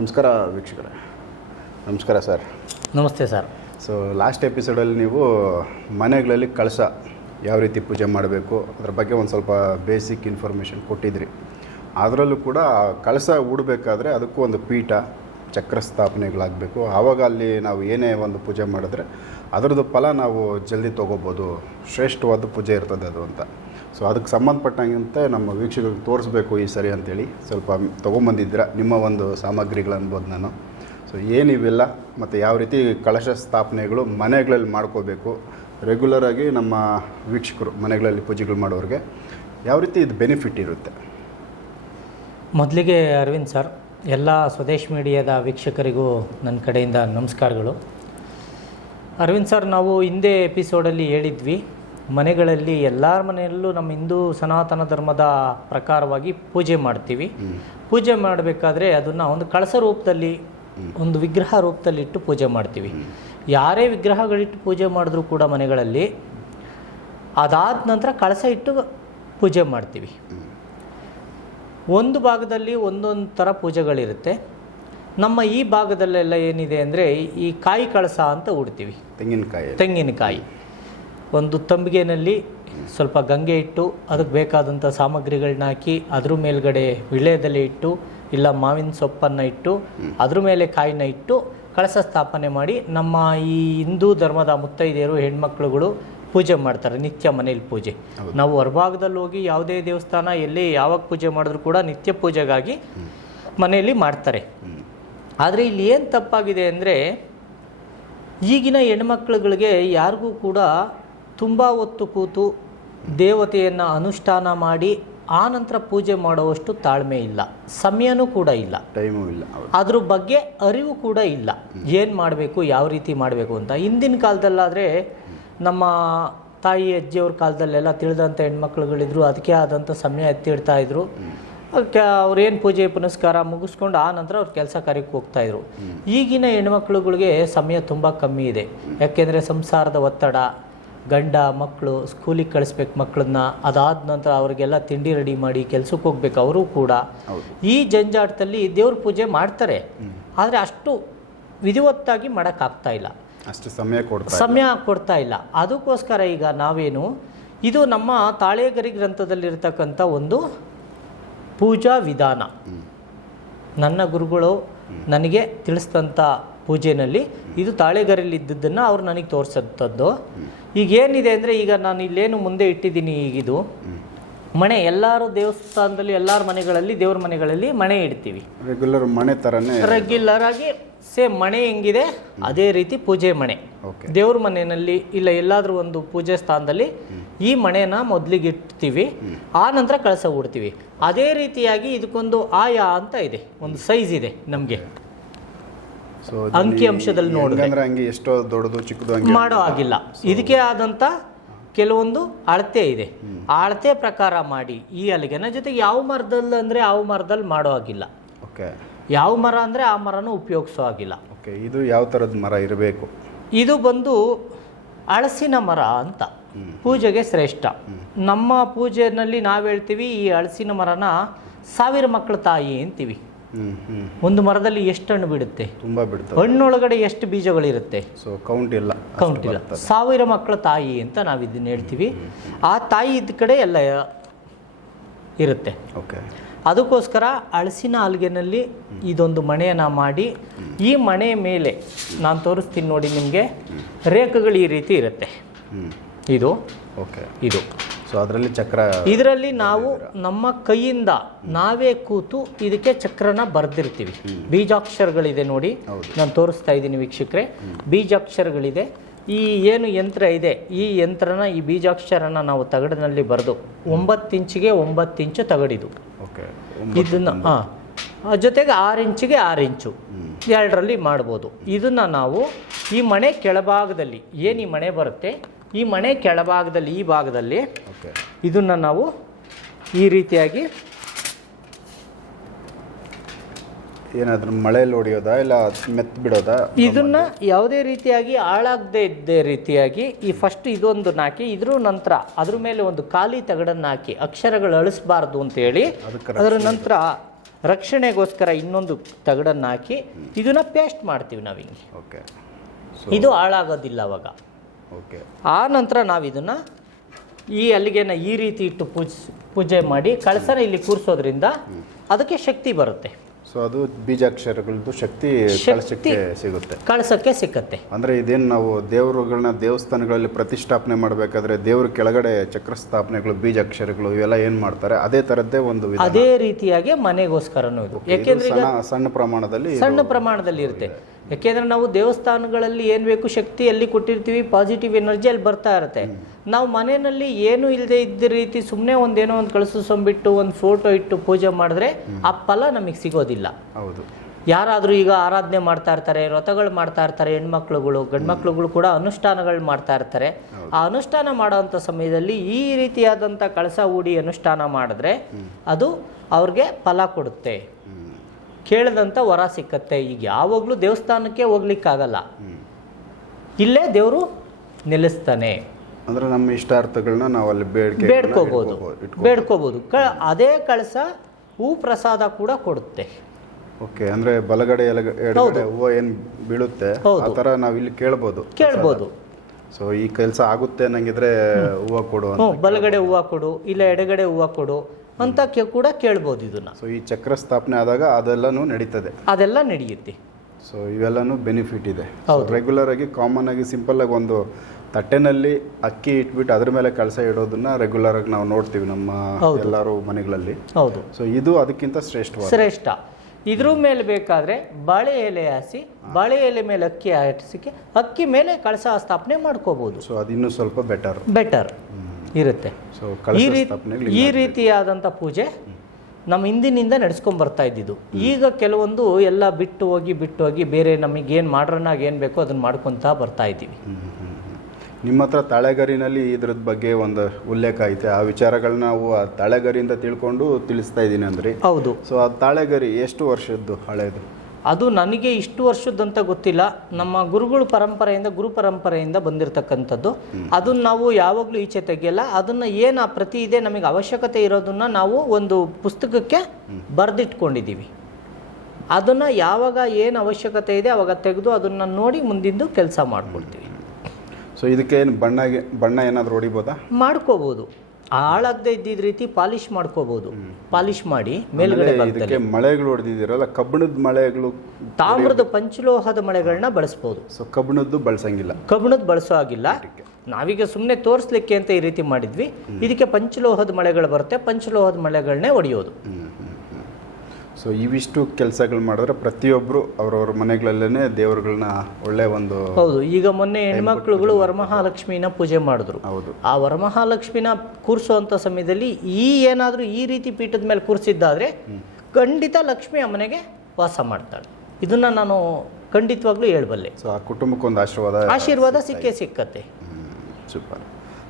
ವೀಕ್ಷಕರೇ. ನಮಸ್ಕಾರ ಸರ್. ನಮಸ್ತೆ ಸರ್. ಸೊ ಲಾಸ್ಟ್ ಎಪಿಸೋಡಲ್ಲಿ ನೀವು ಮನೆಗಳಲ್ಲಿ ಕಳಸ ಯಾವ ರೀತಿ ಪೂಜೆ ಮಾಡಬೇಕು ಅದ್ರ ಬಗ್ಗೆ ಒಂದು ಸ್ವಲ್ಪ ಬೇಸಿಕ್ ಇನ್ಫಾರ್ಮೇಷನ್ ಕೊಟ್ಟಿದ್ರಿ. ಅದರಲ್ಲೂ ಕೂಡ ಕಳಸ ಉಡಬೇಕಾದ್ರೆ ಅದಕ್ಕೂ ಒಂದು ಪೀಠ ಚಕ್ರ ಸ್ಥಾಪನೆಗಳಾಗಬೇಕು. ಆವಾಗ ಅಲ್ಲಿ ನಾವು ಏನೇ ಒಂದು ಪೂಜೆ ಮಾಡಿದ್ರೆ ಅದರದ್ದು ಫಲ ನಾವು ಜಲ್ದಿ ತೊಗೋಬೋದು. ಶ್ರೇಷ್ಠವಾದ ಪೂಜೆ ಇರ್ತದೆ ಅದು ಅಂತ. ಸೊ ಅದಕ್ಕೆ ಸಂಬಂಧಪಟ್ಟಂತೆ ನಮ್ಮ ವೀಕ್ಷಕರಿಗೆ ತೋರಿಸ್ಬೇಕು ಈ ಸರಿ ಅಂತೇಳಿ ಸ್ವಲ್ಪ ತೊಗೊಂಬಂದಿದ್ದೀರ, ನಿಮ್ಮ ಒಂದು ಸಾಮಗ್ರಿಗಳು ಅನ್ಬೋದು ನಾನು ಸೊ ಏನಿವೆಲ್ಲ ಮತ್ತು ಯಾವ ರೀತಿ ಕಳಶ ಸ್ಥಾಪನೆಗಳು ಮನೆಗಳಲ್ಲಿ ಮಾಡ್ಕೋಬೇಕು ರೆಗ್ಯುಲರಾಗಿ ನಮ್ಮ ವೀಕ್ಷಕರು ಮನೆಗಳಲ್ಲಿ ಪೂಜೆಗಳು ಮಾಡೋರಿಗೆ ಯಾವ ರೀತಿ ಇದು ಬೆನಿಫಿಟ್ ಇರುತ್ತೆ? ಮೊದಲಿಗೆ ಅರವಿಂದ್ ಸರ್, ಎಲ್ಲ ಸ್ವದೇಶ್ ಮೀಡಿಯಾದ ವೀಕ್ಷಕರಿಗೂ ನನ್ನ ಕಡೆಯಿಂದ ನಮಸ್ಕಾರಗಳು. ಅರವಿಂದ್ ಸರ್, ನಾವು ಹಿಂದೆ ಎಪಿಸೋಡಲ್ಲಿ ಹೇಳಿದ್ವಿ ಮನೆಗಳಲ್ಲಿ ಎಲ್ಲರ ಮನೆಯಲ್ಲೂ ನಮ್ಮ ಹಿಂದೂ ಸನಾತನ ಧರ್ಮದ ಪ್ರಕಾರವಾಗಿ ಪೂಜೆ ಮಾಡ್ತೀವಿ. ಪೂಜೆ ಮಾಡಬೇಕಾದ್ರೆ ಅದನ್ನು ಒಂದು ಕಳಸ ರೂಪದಲ್ಲಿ ಒಂದು ವಿಗ್ರಹ ರೂಪದಲ್ಲಿ ಇಟ್ಟು ಪೂಜೆ ಮಾಡ್ತೀವಿ. ಯಾರೇ ವಿಗ್ರಹಗಳಿಟ್ಟು ಪೂಜೆ ಮಾಡಿದ್ರೂ ಕೂಡ ಮನೆಗಳಲ್ಲಿ ಅದಾದ ನಂತರ ಕಳಸ ಇಟ್ಟು ಪೂಜೆ ಮಾಡ್ತೀವಿ. ಒಂದು ಭಾಗದಲ್ಲಿ ಒಂದೊಂದು ಥರ ಪೂಜೆಗಳಿರುತ್ತೆ. ನಮ್ಮ ಈ ಭಾಗದಲ್ಲೆಲ್ಲ ಏನಿದೆ ಅಂದರೆ ಈ ಕಾಯಿ ಕಳಸ ಅಂತ ಉಡ್ತೀವಿ. ತೆಂಗಿನಕಾಯಿ ತೆಂಗಿನಕಾಯಿ. ಒಂದು ತಂಬಿಗೆನಲ್ಲಿ ಸ್ವಲ್ಪ ಗಂಗೆ ಇಟ್ಟು ಅದಕ್ಕೆ ಬೇಕಾದಂಥ ಸಾಮಗ್ರಿಗಳನ್ನ ಹಾಕಿ ಅದ್ರ ಮೇಲ್ಗಡೆ ವಿಳ್ಯದೆಲೆ ಇಟ್ಟು ಇಲ್ಲ ಮಾವಿನ ಸೊಪ್ಪನ್ನು ಇಟ್ಟು ಅದ್ರ ಮೇಲೆ ಕಾಯಿನ ಇಟ್ಟು ಕಳಸ ಸ್ಥಾಪನೆ ಮಾಡಿ ನಮ್ಮ ಈ ಹಿಂದೂ ಧರ್ಮದ ಮುತ್ತೈದೆಯರು ಹೆಣ್ಮಕ್ಳುಗಳು ಪೂಜೆ ಮಾಡ್ತಾರೆ ನಿತ್ಯ ಮನೇಲಿ ಪೂಜೆ. ನಾವು ಹೊರಭಾಗದಲ್ಲಿ ಹೋಗಿ ಯಾವುದೇ ದೇವಸ್ಥಾನ ಎಲ್ಲಿ ಯಾವಾಗ ಪೂಜೆ ಮಾಡಿದ್ರು ಕೂಡ ನಿತ್ಯ ಪೂಜೆಗಾಗಿ ಮನೆಯಲ್ಲಿ ಮಾಡ್ತಾರೆ. ಆದರೆ ಇಲ್ಲಿ ಏನು ತಪ್ಪಾಗಿದೆ ಅಂದರೆ ಈಗಿನ ಹೆಣ್ಮಕ್ಳುಗಳಿಗೆ ಯಾರಿಗೂ ಕೂಡ ತುಂಬ ಹೊತ್ತು ಕೂತು ದೇವತೆಯನ್ನು ಅನುಷ್ಠಾನ ಮಾಡಿ ಆ ನಂತರ ಪೂಜೆ ಮಾಡುವಷ್ಟು ತಾಳ್ಮೆ ಇಲ್ಲ ಸಮಯನೂ ಕೂಡ ಇಲ್ಲ. ಟೈಮೂ ಇಲ್ಲ ಅದ್ರ ಬಗ್ಗೆ ಅರಿವು ಕೂಡ ಇಲ್ಲ. ಏನು ಮಾಡಬೇಕು ಯಾವ ರೀತಿ ಮಾಡಬೇಕು ಅಂತ. ಹಿಂದಿನ ಕಾಲದಲ್ಲಾದರೆ ನಮ್ಮ ತಾಯಿ ಅಜ್ಜಿಯವ್ರ ಕಾಲದಲ್ಲೆಲ್ಲ ತಿಳಿದಂಥ ಹೆಣ್ಮಕ್ಳುಗಳಿದ್ರು ಅದಕ್ಕೆ ಆದಂಥ ಸಮಯ ಎತ್ತಿಡ್ತಾ ಇದ್ರು. ಅದಕ್ಕೆ ಅವ್ರೇನು ಪೂಜೆ ಪುನಸ್ಕಾರ ಮುಗಿಸ್ಕೊಂಡು ಆ ನಂತರ ಅವ್ರ ಕೆಲಸ ಕಾರ್ಯಕ್ಕೆ ಹೋಗ್ತಾಯಿದ್ರು ಈಗಿನ ಹೆಣ್ಮಕ್ಳುಗಳಿಗೆ ಸಮಯ ತುಂಬ ಕಮ್ಮಿ ಇದೆ. ಯಾಕೆಂದರೆ ಸಂಸಾರದ ಒತ್ತಡ ಗಂಡ ಮಕ್ಕಳು ಸ್ಕೂಲಿಗೆ ಕಳಿಸ್ಬೇಕು ಮಕ್ಕಳನ್ನ ಅದಾದ ನಂತರ ಅವರಿಗೆಲ್ಲ ತಿಂಡಿ ರೆಡಿ ಮಾಡಿ ಕೆಲ್ಸಕ್ಕೆ ಹೋಗ್ಬೇಕು ಅವರು ಕೂಡ. ಈ ಜಂಜಾಟದಲ್ಲಿ ದೇವ್ರ ಪೂಜೆ ಮಾಡ್ತಾರೆ. ಆದರೆ ಅಷ್ಟು ವಿಧಿವತ್ತಾಗಿ ಮಾಡೋಕ್ಕಾಗ್ತಾ ಇಲ್ಲ. ಅಷ್ಟು ಸಮಯ ಕೊಡ್ತಾ ಸಮಯ ಕೊಡ್ತಾ ಇಲ್ಲ. ಅದಕ್ಕೋಸ್ಕರ ಈಗ ನಾವೇನು ಇದು ನಮ್ಮ ತಾಳೇಗರಿ ಗ್ರಂಥದಲ್ಲಿರ್ತಕ್ಕಂಥ ಒಂದು ಪೂಜಾ ವಿಧಾನ. ನನ್ನ ಗುರುಗಳು ನನಗೆ ತಿಳಿಸಿದಂಥ ಪೂಜೆನಲ್ಲಿ ಇದು ತಾಳೆಗರಲ್ಲಿ ಇದ್ದದ್ದನ್ನು ಅವ್ರು ನನಗೆ ತೋರಿಸಂಥದ್ದು ಈಗ ಏನಿದೆ ಅಂದರೆ ಈಗ ನಾನು ಇಲ್ಲೇನು ಮುಂದೆ ಇಟ್ಟಿದ್ದೀನಿ ಈಗಿದು. ಮಣೆ ಎಲ್ಲರೂ ದೇವಸ್ಥಾನದಲ್ಲಿ ಎಲ್ಲರ ಮನೆಗಳಲ್ಲಿ ದೇವ್ರ ಮನೆಗಳಲ್ಲಿ ಮಣೆ ಇಡ್ತೀವಿ. ರೆಗ್ಯುಲರ್ ಮನೆ ಥರನೇ ರೆಗ್ಯುಲರ್ ಆಗಿ ಸೇಮ್ ಮಣೆ ಹೆಂಗಿದೆ ಅದೇ ರೀತಿ ಪೂಜೆ ಮಣೆ. ದೇವ್ರ ಮನೆಯಲ್ಲಿ ಇಲ್ಲ ಎಲ್ಲಾದ್ರೂ ಒಂದು ಪೂಜೆ ಸ್ಥಾನದಲ್ಲಿ ಈ ಮಣೆನ ಮೊದಲಿಗೆ ಇಡ್ತೀವಿ ಆ ನಂತರ ಕಳಸ ಹೂಡ್ತೀವಿ. ಅದೇ ರೀತಿಯಾಗಿ ಇದಕ್ಕೊಂದು ಆಯ ಅಂತ ಇದೆ ಒಂದು ಸೈಜ್ ಇದೆ ನಮಗೆ. ಅಂಕಿ ಅಂಶದಲ್ಲಿ ನೋಡಿದ್ರೆ ಹಂಗೆ ಎಷ್ಟೋ ದೊಡ್ಡದು ಚಿಕ್ಕದು ಮಾಡೋ ಆಗಿಲ್ಲ ಇದಕ್ಕೆ ಆದಂಥ ಕೆಲವೊಂದು ಅಳತೆ ಇದೆ. ಆ ಅಳತೆ ಪ್ರಕಾರ ಮಾಡಿ ಈ ಅಲಿಗೆನ ಜೊತೆಗೆ ಯಾವ ಮರದಲ್ಲಿ ಅಂದರೆ ಯಾವ ಮರದಲ್ಲಿ ಮಾಡೋ ಆಗಿಲ್ಲ ಓಕೆ. ಯಾವ ಮರ ಅಂದರೆ ಆ ಮರನೂ ಉಪಯೋಗಿಸೋ ಆಗಿಲ್ಲ ಓಕೆ ಇದು ಯಾವ ತರದ ಮರ ಇರಬೇಕು? ಇದು ಬಂದು ಅಳಸಿನ ಮರ ಅಂತ. ಪೂಜೆಗೆ ಶ್ರೇಷ್ಠ. ನಮ್ಮ ಪೂಜೆಯಲ್ಲಿ ನಾವು ಹೇಳ್ತೀವಿ ಈ ಅಳಸಿನ ಮರನ ಸಾವಿರ ಮಕ್ಕಳ ತಾಯಿ ಅಂತೀವಿ. ಒಂದು ಮರದಲ್ಲಿ ಎಷ್ಟು ಹಣ್ಣು ಬಿಡುತ್ತೆ ತುಂಬ ಬಿಡುತ್ತೆ ಹಣ್ಣೊಳಗಡೆ ಎಷ್ಟು ಬೀಜಗಳಿರುತ್ತೆ? ಸೊ ಕೌಂಟ್ ಇಲ್ಲ. ಕೌಂಟ್ ಇಲ್ಲ. ಸಾವಿರ ಮಕ್ಕಳ ತಾಯಿ ಅಂತ ನಾವು ಇದನ್ನ ಹೇಳ್ತೀವಿ. ಆ ತಾಯಿ ಇದ್ದ ಕಡೆ ಎಲ್ಲ ಇರುತ್ತೆ. ಓಕೆ. ಅದಕ್ಕೋಸ್ಕರ ಅಳಸಿನ ಹಲ್ಗೆನಲ್ಲಿ ಇದೊಂದು ಮಣೆಯನ್ನು ಮಾಡಿ ಈ ಮಣೆ ಮೇಲೆ ನಾನು ತೋರಿಸ್ತೀನಿ ನೋಡಿ ನಿಮಗೆ ರೇಖೆಗಳು ಈ ರೀತಿ ಇರುತ್ತೆ. ಇದು. ಓಕೆ. ಇದು. ಸೊ ಅದರಲ್ಲಿ ಚಕ್ರ ಇದರಲ್ಲಿ ನಾವು ನಮ್ಮ ಕೈಯಿಂದ ನಾವೇ ಕೂತು ಇದಕ್ಕೆ ಚಕ್ರನ ಬರೆದಿರ್ತೀವಿ. ಬೀಜಾಕ್ಷರಗಳಿದೆ ನೋಡಿ. ನಾನು ತೋರಿಸ್ತಾ ಇದ್ದೀನಿ ವೀಕ್ಷಕರೇ. ಬೀಜಾಕ್ಷರಗಳಿದೆ. ಈ ಏನು ಯಂತ್ರ ಇದೆ ಈ ಯಂತ್ರನ ಈ ಬೀಜಾಕ್ಷರನ ನಾವು ತಗಡಿನಲ್ಲಿ ಬರೆದು ಒಂಬತ್ತು ಇಂಚಿಗೆ ಒಂಬತ್ತು ಇಂಚು ತಗಡಿದು. ಓಕೆ ಇದನ್ನ ಹಾಂ. ಜೊತೆಗೆ ಆರು ಇಂಚಿಗೆ ಆರು ಇಂಚು. ಎರಡರಲ್ಲಿ ಮಾಡ್ಬೋದು. ಇದನ್ನು ನಾವು ಈ ಮನೆ ಕೆಳಭಾಗದಲ್ಲಿ ಏನು ಈ ಮನೆ ಬರುತ್ತೆ? ಈ ಮನೆ ಕೆಳಭಾಗದಲ್ಲಿ ಈ ಭಾಗದಲ್ಲಿ ಓಕೆ ಇದನ್ನು ನಾವು ಈ ರೀತಿಯಾಗಿ ಏನಾದರೂ ಮಳೆಯಲ್ಲಿ ಹೊಡೆಯೋದಾ ಇಲ್ಲ ಮೆತ್ ಬಿಡೋದಾ? ಇದನ್ನ ಯಾವುದೇ ರೀತಿಯಾಗಿ ಹಾಳಾಗದೇ ಇದ್ದೇ ರೀತಿಯಾಗಿ ಈ ಫಸ್ಟ್ ಇದೊಂದು ನಾಕಿ ಇದ್ರ ನಂತರ ಅದ್ರ ಮೇಲೆ ಒಂದು ಖಾಲಿ ತಗಡನ್ನು ಹಾಕಿ ಅಕ್ಷರಗಳು ಅಳಿಸ್ಬಾರ್ದು ಅಂತೇಳಿ ಅದರ ನಂತರ ರಕ್ಷಣೆಗೋಸ್ಕರ ಇನ್ನೊಂದು ತಗಡನ್ನು ಹಾಕಿ ಇದನ್ನ ಪೇಸ್ಟ್ ಮಾಡ್ತೀವಿ ನಾವು ಹಿಂಗೆ ಓಕೆ ಇದು ಹಾಳಾಗೋದಿಲ್ಲ ಅವಾಗ. ಆ ನಂತರ ನಾವು ಇದನ್ನು ಈ ಅಲ್ಲಿಗೆನ ಈ ರೀತಿ ಇಟ್ಟು ಪೂಜೆ ಪೂಜೆ ಮಾಡಿ ಕಳಸನ ಇಲ್ಲಿ ಕೂರಿಸೋದ್ರಿಂದ ಅದಕ್ಕೆ ಶಕ್ತಿ ಬರುತ್ತೆ. ಸೊ ಅದು ಬೀಜಾಕ್ಷರಗಳದ್ದು ಶಕ್ತಿ ಕಳಸಕ್ಕೆ ಸಿಗುತ್ತೆ. ಕಳಸಕ್ಕೆ ಸಿಕ್ಕತ್ತೆ. ಅಂದರೆ ಇದೇನು ನಾವು ದೇವರುಗಳನ್ನ ದೇವಸ್ಥಾನಗಳಲ್ಲಿ ಪ್ರತಿಷ್ಠಾಪನೆ ಮಾಡಬೇಕಾದ್ರೆ ದೇವ್ರ ಕೆಳಗಡೆ ಚಕ್ರ ಸ್ಥಾಪನೆಗಳು ಬೀಜಾಕ್ಷರಗಳು ಇವೆಲ್ಲ ಏನು ಮಾಡ್ತಾರೆ? ಅದೇ ಥರದ್ದೇ ಒಂದು. ಅದೇ ರೀತಿಯಾಗಿ ಮನೆಗೋಸ್ಕರನೂ ಇದು. ಯಾಕೆಂದ್ರೆ ಸಣ್ಣ ಪ್ರಮಾಣದಲ್ಲಿ ಸಣ್ಣ ಪ್ರಮಾಣದಲ್ಲಿ ಇರುತ್ತೆ. ಯಾಕೆಂದ್ರೆ ನಾವು ದೇವಸ್ಥಾನಗಳಲ್ಲಿ ಏನು ಬೇಕು ಶಕ್ತಿ ಎಲ್ಲಿ ಕೊಟ್ಟಿರ್ತೀವಿ ಪಾಸಿಟಿವ್ ಎನರ್ಜಿ ಅಲ್ಲಿ ಬರ್ತಾ ಇರುತ್ತೆ. ನಾವು ಮನೆಯಲ್ಲಿ ಏನು ಇಲ್ಲದೆ ಇದ್ದ ರೀತಿ ಸುಮ್ಮನೆ ಒಂದೇನೋ ಒಂದು ಕಳಸಿಸ್ಕೊಂಡ್ಬಿಟ್ಟು ಒಂದು ಫೋಟೋ ಇಟ್ಟು ಪೂಜೆ ಮಾಡಿದ್ರೆ ಆ ಫಲ ನಮಗೆ ಸಿಗೋದಿಲ್ಲ. ಹೌದು. ಯಾರಾದರೂ ಈಗ ಆರಾಧನೆ ಮಾಡ್ತಾ ಇರ್ತಾರೆ ವ್ರತಗಳು ಮಾಡ್ತಾ ಇರ್ತಾರೆ ಹೆಣ್ಮಕ್ಳುಗಳು ಗಂಡ್ಮಕ್ಳುಗಳು ಕೂಡ ಅನುಷ್ಠಾನಗಳು ಮಾಡ್ತಾ ಇರ್ತಾರೆ. ಆ ಅನುಷ್ಠಾನ ಮಾಡೋವಂಥ ಸಮಯದಲ್ಲಿ ಈ ರೀತಿಯಾದಂಥ ಕಳಸ ಹೂಡಿ ಅನುಷ್ಠಾನ ಮಾಡಿದ್ರೆ ಅದು ಅವ್ರಿಗೆ ಫಲ ಕೊಡುತ್ತೆ. ಕೇಳಿದಂಥ ವರ ಸಿಕ್ಕತ್ತೆ. ಈಗ ಯಾವಾಗಲೂ ದೇವಸ್ಥಾನಕ್ಕೆ ಹೋಗ್ಲಿಕ್ಕಾಗಲ್ಲ. ಇಲ್ಲೇ ದೇವರು ನೆಲೆಸ್ತಾನೆ ಅಂದ್ರೆ ನಮ್ಮ ಇಷ್ಟಾರ್ಥಗಳನ್ನ ನಾವು ಅಲ್ಲಿ ಬೇಡಿಕೆ ಬೇಡ್ಕೋಬೋದು. ಬೇಡ್ಕೋಬೋದು. ಕ ಅದೇ ಕಳಸ ಹೂ ಪ್ರಸಾದ ಕೂಡ ಕೊಡುತ್ತೆ. ಓಕೆ ಅಂದ್ರೆ ಬಲಗಡೆ ಎಡಗಡೆ ಹೂವು ಏನು ಬೀಳುತ್ತೆ. ಆ ಥರ ನಾವು ಇಲ್ಲಿ ಕೇಳ್ಬೋದು ಕೇಳ್ಬೋದು. ಸೊ ಈ ಕೆಲಸ ಆಗುತ್ತೆ ಅನ್ನಂಗಿದ್ರೆ ಹೂವು ಕೊಡು ಬಲಗಡೆ ಹೂವು ಕೊಡು ಇಲ್ಲ ಎಡಗಡೆ ಹೂವು ಕೊಡು ಅಂತ ಕೂಡ ಕೇಳ್ಬೋದು ಇದನ್ನ ಸೊ ಈ ಚಕ್ರ ಸ್ಥಾಪನೆ ಆದಾಗ ಅದೆಲ್ಲನೂ ನಡೀತದೆ. ಅದೆಲ್ಲ ನಡೆಯುತ್ತೆ. ಸೊ ಇವೆಲ್ಲನೂ ಬೆನಿಫಿಟ್ ಇದೆ. ರೆಗ್ಯುಲರ್ ಆಗಿ ಕಾಮನ್ ಆಗಿ ಸಿಂಪಲ್ ಆಗಿ ಒಂದು ತಟ್ಟೆನಲ್ಲಿ ಅಕ್ಕಿ ಇಟ್ಬಿಟ್ಟು ಅದ್ರ ಮೇಲೆ ಕಳಸ ಇಡೋದನ್ನ ರೆಗ್ಯುಲರ್ ಆಗಿ ನಾವು ನೋಡ್ತೀವಿ ನಮ್ಮ. ಎಲ್ಲರೂ ಮನೆಗಳಲ್ಲಿ. ಹೌದು. ಸೊ ಇದು ಅದಕ್ಕಿಂತ ಶ್ರೇಷ್ಠ ಶ್ರೇಷ್ಠ. ಇದ್ರ ಮೇಲೆ ಬೇಕಾದ್ರೆ ಬಾಳೆ ಎಲೆ ಹಾಸಿ ಬಾಳೆ ಎಲೆ ಮೇಲೆ ಅಕ್ಕಿ ಹಾಸಿಕೆ ಅಕ್ಕಿ ಮೇಲೆ ಕಳಸ ಸ್ಥಾಪನೆ ಮಾಡ್ಕೋಬಹುದು ಸೊ ಅದಿನ್ನೂ ಸ್ವಲ್ಪ ಬೆಟರ್ ಬೆಟರ್ ಇರುತ್ತೆ. ಸೊ ಈ ರೀತಿ ಈ ರೀತಿಯಾದಂಥ ಪೂಜೆ ನಮ್ಮ ಹಿಂದಿನಿಂದ ನಡೆಸ್ಕೊಂಬರ್ತಾ ಇದ್ದಿದ್ದು. ಈಗ ಕೆಲವೊಂದು ಎಲ್ಲ ಬಿಟ್ಟು ಹೋಗಿ ಬಿಟ್ಟು ಹೋಗಿ ಬೇರೆ ನಮಗೇನು ಮಾಡ್ರನ್ನಾಗ ಏನು ಬೇಕೋ ಅದನ್ನು ಮಾಡ್ಕೊತಾ ಬರ್ತಾ ಇದ್ದೀವಿ. ನಿಮ್ಮ ಹತ್ರ ತಾಳೆಗರಿನಲ್ಲಿ ಇದ್ರದ ಬಗ್ಗೆ ಒಂದು ಉಲ್ಲೇಖ ಐತೆ. ಆ ವಿಚಾರಗಳನ್ನ ನಾವು ಆ ತಾಳೆಗರಿಯಿಂದ ತಿಳ್ಕೊಂಡು ತಿಳಿಸ್ತಾ ಇದ್ದೀನಿ ಅಂದ್ರೆ. ಹೌದು. ಸೊ ಆ ತಾಳೆಗರಿ ಎಷ್ಟು ವರ್ಷದ್ದು ಹಳೇದು? ಅದು ನನಗೆ ಇಷ್ಟು ವರ್ಷದಂತ ಗೊತ್ತಿಲ್ಲ. ನಮ್ಮ ಗುರುಗಳ ಪರಂಪರೆಯಿಂದ ಗುರು ಪರಂಪರೆಯಿಂದ ಬಂದಿರತಕ್ಕಂಥದ್ದು. ಅದನ್ನು ನಾವು ಯಾವಾಗಲೂ ಈಚೆ ತೆಗೆಯಲ್ಲ. ಅದನ್ನು ಏನು ಆ ಪ್ರತಿ ಇದೆ ನಮಗೆ ಅವಶ್ಯಕತೆ ಇರೋದನ್ನು ನಾವು ಒಂದು ಪುಸ್ತಕಕ್ಕೆ ಬರೆದಿಟ್ಕೊಂಡಿದ್ದೀವಿ. ಅದನ್ನು ಯಾವಾಗ ಏನು ಅವಶ್ಯಕತೆ ಇದೆ ಅವಾಗ ತೆಗೆದು ಅದನ್ನು ನೋಡಿ ಮುಂದಿಂದು ಕೆಲಸ ಮಾಡ್ಕೊಳ್ತೀವಿ ಸೊ ಇದಕ್ಕೆ ಏನು ಬಣ್ಣ ಬಣ್ಣ ಏನಾದರೂ ಹೊಡಿಬೋದಾ? ಮಾಡ್ಕೋಬಹುದು ಹಾಳಾಗದೆ ಇದ್ದಿದ್ದ ರೀತಿ ಪಾಲಿಶ್ ಮಾಡ್ಕೋಬಹುದು ಪಾಲಿಶ್ ಮಾಡಿ ಮೇಲ್ಗಡೆ ಭಾಗದಲ್ಲಿ. ಇದಕ್ಕೆ ಮಳೆಗಳು ಹೊಡೆದಿದ್ದೀರಲ್ಲ ಕಬ್ಬಿಣದ ಮಳೆಗಳು ತಾಮ್ರದ ಪಂಚಲೋಹದ ಮಳೆಗಳನ್ನ ಬಳಸ್ಬೋದು. ಸೊ ಕಬ್ಬಿಣದ್ದು ಬಳಸಂಗಿಲ್ಲ. ಕಬ್ಬಿಣದ್ದು ಬಳಸೋ ಆಗಿಲ್ಲ ನಾವೀಗ ಸುಮ್ಮನೆ ತೋರಿಸ್ಲಿಕ್ಕೆ ಅಂತ ಈ ರೀತಿ ಮಾಡಿದ್ವಿ. ಇದಕ್ಕೆ ಪಂಚಲೋಹದ ಮಳೆಗಳು ಬರುತ್ತೆ. ಪಂಚಲೋಹದ ಮಳೆಗಳನ್ನೇ ಹೊಡೆಯೋದು. ಸೊ ಇವಿಷ್ಟು ಕೆಲಸಗಳು ಮಾಡಿದ್ರೆ ಪ್ರತಿಯೊಬ್ಬರು ಅವ್ರವ್ರ ಮನೆಗಳಲ್ಲೇ ದೇವರುಗಳನ್ನ ಒಳ್ಳೆ ಒಂದು ಹೌದು ಈಗ ಮೊನ್ನೆ ಹೆಣ್ಮಕ್ಳುಗಳು ವರಮಹಾಲಕ್ಷ್ಮಿನ ಪೂಜೆ ಮಾಡಿದ್ರು. ಹೌದು. ಆ ವರಮಹಾಲಕ್ಷ್ಮಿನ ಕೂರಿಸುವಂಥ ಸಮಯದಲ್ಲಿ ಈ ಏನಾದರೂ ಈ ರೀತಿ ಪೀಠದ ಮೇಲೆ ಕೂರಿಸಿದ್ದಾದ್ರೆ ಖಂಡಿತ ಲಕ್ಷ್ಮಿ ಆ ಮನೆಗೆ ವಾಸ ಮಾಡ್ತಾಳೆ. ಇದನ್ನ ನಾನು ಖಂಡಿತವಾಗ್ಲೂ ಹೇಳಬಲ್ಲೆ. ಸೊ ಆ ಕುಟುಂಬಕ್ಕೊಂದು ಆಶೀರ್ವಾದ ಆಶೀರ್ವಾದ ಸಿಕ್ಕೇ ಸಿಕ್ಕತ್ತೆ. ಸೂಪರ್.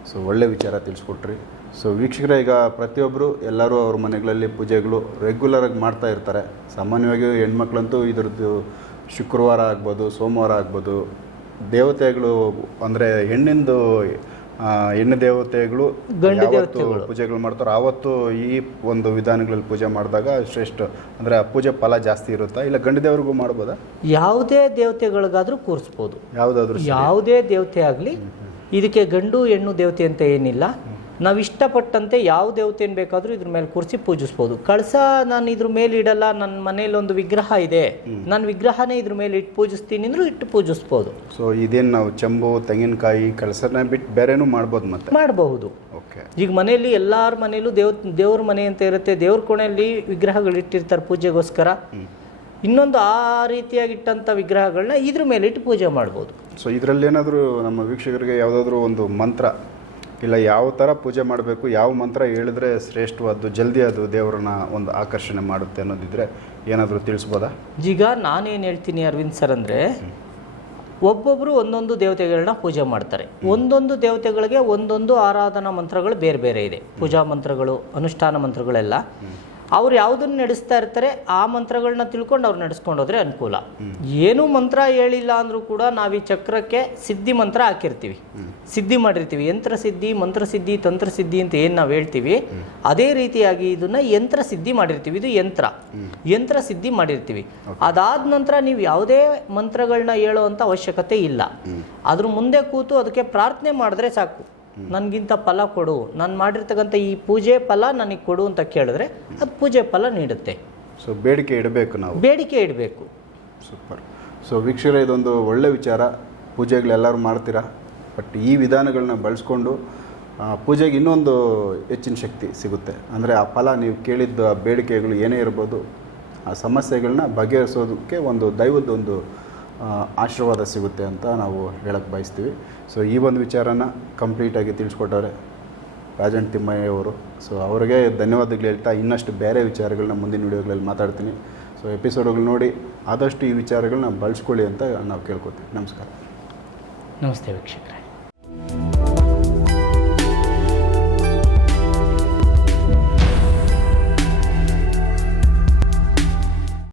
ಸೊ ಒಳ್ಳೆ ವಿಚಾರ ತಿಳಿಸ್ಕೊಟ್ರಿ. ಸೊ ವೀಕ್ಷಕರ ಈಗ ಪ್ರತಿಯೊಬ್ಬರು ಎಲ್ಲರೂ ಅವ್ರ ಮನೆಗಳಲ್ಲಿ ಪೂಜೆಗಳು ರೆಗ್ಯುಲರಾಗಿ ಮಾಡ್ತಾ ಇರ್ತಾರೆ. ಸಾಮಾನ್ಯವಾಗಿ ಹೆಣ್ಮಕ್ಳಂತೂ ಇದ್ರದ್ದು ಶುಕ್ರವಾರ ಆಗ್ಬೋದು ಸೋಮವಾರ ಆಗ್ಬೋದು. ದೇವತೆಗಳು ಅಂದರೆ ಹೆಣ್ಣಿಂದು ಹೆಣ್ಣು ದೇವತೆಗಳು ಗಂಡು ಯಾವತ್ತು ದೇವತೆಗಳು. ಪೂಜೆಗಳು ಮಾಡ್ತಾರೋ ಆವತ್ತು ಈ ಒಂದು ವಿಧಾನಗಳಲ್ಲಿ ಪೂಜೆ ಮಾಡಿದಾಗ ಶ್ರೇಷ್ಠ. ಅಂದರೆ ಆ ಪೂಜೆ ಫಲ ಜಾಸ್ತಿ ಇರುತ್ತಾ? ಇಲ್ಲ ಗಂಡು ದೇವರಿಗೂ ಮಾಡ್ಬೋದಾ? ಯಾವುದೇ ದೇವತೆಗಳಿಗಾದರೂ ಕೂರಿಸ್ಬೋದು. ಯಾವುದಾದ್ರೂ ಯಾವುದೇ ದೇವತೆ ಆಗಲಿ ಇದಕ್ಕೆ ಗಂಡು ಹೆಣ್ಣು ದೇವತೆ ಅಂತ ಏನಿಲ್ಲ. ನಾವು ಇಷ್ಟಪಟ್ಟಂತೆ ಯಾವ ದೇವತೆಯನ್ನು ಬೇಕಾದರೂ ಇದ್ರ ಮೇಲೆ ಕೂರಿಸಿ ಪೂಜಿಸ್ಬೋದು. ಕಳಸ ನಾನು ಇದ್ರ ಮೇಲೆ ಇಡಲ್ಲ ನನ್ನ ಮನೇಲಿ ಒಂದು ವಿಗ್ರಹ ಇದೆ ನಾನು ವಿಗ್ರಹನೇ ಇದ್ರ ಮೇಲೆ ಇಟ್ಟು ಪೂಜಿಸ್ತೀನಿ ಅಂದ್ರೂ ಇಟ್ಟು ಪೂಜಿಸ್ಬೋದು. ಸೊ ಇದೇನು ನಾವು ಚಂಬು ತೆಂಗಿನಕಾಯಿ ಕಳಸನ ಬಿಟ್ಟು ಬೇರೆನೂ ಮಾಡ್ಬೋದು ಮತ್ತೆ? ಮಾಡಬಹುದು. ಓಕೆ ಈಗ ಮನೆಯಲ್ಲಿ ಎಲ್ಲರ ಮನೆಯಲ್ಲೂ ದೇವ್ ದೇವ್ರ ಮನೆ ಅಂತ ಇರುತ್ತೆ ದೇವ್ರ ಕೋಣೆಯಲ್ಲಿ ವಿಗ್ರಹಗಳು ಇಟ್ಟಿರ್ತಾರೆ ಪೂಜೆಗೋಸ್ಕರ. ಇನ್ನೊಂದು ಆ ರೀತಿಯಾಗಿ ಇಟ್ಟಂಥ ವಿಗ್ರಹಗಳನ್ನ ಇದ್ರ ಮೇಲೆ ಇಟ್ಟು ಪೂಜೆ ಮಾಡ್ಬೋದು. ಸೊ ಇದರಲ್ಲಿ ಏನಾದರೂ ನಮ್ಮ ವೀಕ್ಷಕರಿಗೆ ಯಾವುದಾದ್ರೂ ಒಂದು ಮಂತ್ರ ಇಲ್ಲ ಯಾವ ಥರ ಪೂಜೆ ಮಾಡಬೇಕು ಯಾವ ಮಂತ್ರ ಹೇಳಿದ್ರೆ ಶ್ರೇಷ್ಠವಾದ್ದು ಜಲ್ದಿ ಅದು ದೇವರನ್ನ ಒಂದು ಆಕರ್ಷಣೆ ಮಾಡುತ್ತೆ ಅನ್ನೋದಿದ್ರೆ ಏನಾದರೂ ತಿಳಿಸ್ಬೋದಾ? ಈಗ ನಾನೇನು ಹೇಳ್ತೀನಿ ಅರವಿಂದ್ ಸರ್ ಅಂದರೆ ಒಬ್ಬೊಬ್ಬರು ಒಂದೊಂದು ದೇವತೆಗಳನ್ನ ಪೂಜೆ ಮಾಡ್ತಾರೆ. ಒಂದೊಂದು ದೇವತೆಗಳಿಗೆ ಒಂದೊಂದು ಆರಾಧನಾ ಮಂತ್ರಗಳು ಬೇರೆ ಬೇರೆ ಇದೆ. ಪೂಜಾ ಮಂತ್ರಗಳು ಅನುಷ್ಠಾನ ಮಂತ್ರಗಳೆಲ್ಲ. ಅವ್ರು ಯಾವುದನ್ನು ನಡೆಸ್ತಾ ಇರ್ತಾರೆ ಆ ಮಂತ್ರಗಳನ್ನ ತಿಳ್ಕೊಂಡು ಅವ್ರು ನಡೆಸ್ಕೊಂಡು ಹೋದ್ರೆ ಅನುಕೂಲ. ಏನು ಮಂತ್ರ ಹೇಳಿಲ್ಲ ಅಂದರೂ ಕೂಡ ನಾವು ಈ ಚಕ್ರಕ್ಕೆ ಸಿದ್ಧಿ ಮಂತ್ರ ಹಾಕಿರ್ತೀವಿ. ಸಿದ್ಧಿ ಮಾಡಿರ್ತೀವಿ. ಯಂತ್ರ ಸಿದ್ಧಿ ಮಂತ್ರ ಸಿದ್ಧಿ ತಂತ್ರ ಸಿದ್ಧಿ ಅಂತ ಏನು ನಾವು ಹೇಳ್ತೀವಿ ಅದೇ ರೀತಿಯಾಗಿ ಇದನ್ನ ಯಂತ್ರ ಸಿದ್ಧಿ ಮಾಡಿರ್ತೀವಿ. ಇದು ಯಂತ್ರ. ಯಂತ್ರ ಸಿದ್ಧಿ ಮಾಡಿರ್ತೀವಿ. ಅದಾದ ನಂತರ ನೀವು ಯಾವುದೇ ಮಂತ್ರಗಳನ್ನ ಹೇಳೋವಂಥ ಅವಶ್ಯಕತೆ ಇಲ್ಲ. ಅದ್ರ ಮುಂದೆ ಕೂತು ಅದಕ್ಕೆ ಪ್ರಾರ್ಥನೆ ಮಾಡಿದ್ರೆ ಸಾಕು. ನನಗಿಂತ ಫಲ ಕೊಡು. ನಾನು ಮಾಡಿರ್ತಕ್ಕಂಥ ಈ ಪೂಜೆ ಫಲ ನನಗೆ ಕೊಡು ಅಂತ ಕೇಳಿದ್ರೆ ಅದು ಪೂಜೆ ಫಲ ನೀಡುತ್ತೆ. ಸೊ ಬೇಡಿಕೆ ಇಡಬೇಕು ನಾವು. ಬೇಡಿಕೆ ಇಡಬೇಕು. ಸೂಪರ್ ಸೊ ವೀಕ್ಷರ ಇದೊಂದು ಒಳ್ಳೆ ವಿಚಾರ. ಪೂಜೆಗಳೆಲ್ಲರೂ ಮಾಡ್ತೀರಾ? ಬಟ್ ಈ ವಿಧಾನಗಳನ್ನ ಬಳಸ್ಕೊಂಡು ಪೂಜೆಗೆ ಇನ್ನೊಂದು ಹೆಚ್ಚಿನ ಶಕ್ತಿ ಸಿಗುತ್ತೆ. ಅಂದರೆ ಆ ಫಲ ನೀವು ಕೇಳಿದ್ದ ಬೇಡಿಕೆಗಳು ಏನೇ ಇರ್ಬೋದು ಆ ಸಮಸ್ಯೆಗಳನ್ನ ಬಗೆಹರಿಸೋದಕ್ಕೆ ಒಂದು ದೈವದ ಒಂದು ಆ, ಆಶೀರ್ವಾದ ಸಿಗುತ್ತೆ ಅಂತ ನಾವು ಹೇಳಕ್ಕೆ ಬಯಸ್ತೀವಿ. ಸೊ ಈ ಒಂದು ವಿಚಾರನ ಕಂಪ್ಲೀಟಾಗಿ ತಿಳಿಸ್ಕೊಟ್ಟವ್ರೆ ರಾಜನ್ ತಿಮ್ಮಯ್ಯ ಅವರು ಸೊ ಅವರಿಗೆ ಧನ್ಯವಾದಗಳು ಹೇಳ್ತಾ ಇನ್ನಷ್ಟು ಬೇರೆ ವಿಚಾರಗಳನ್ನ ಮುಂದಿನ ವಿಡಿಯೋಗಳಲ್ಲಿ ಮಾತಾಡ್ತೀನಿ. ಸೊ ಎಪಿಸೋಡ್ಗಳು ನೋಡಿ ಆದಷ್ಟು ಈ ವಿಚಾರಗಳನ್ನ ಬಳಸ್ಕೊಳ್ಳಿ ಅಂತ ನಾವು ಕೇಳ್ಕೊತೀವಿ. ನಮಸ್ಕಾರ. ನಮಸ್ತೆ ವೀಕ್ಷಕರೇ.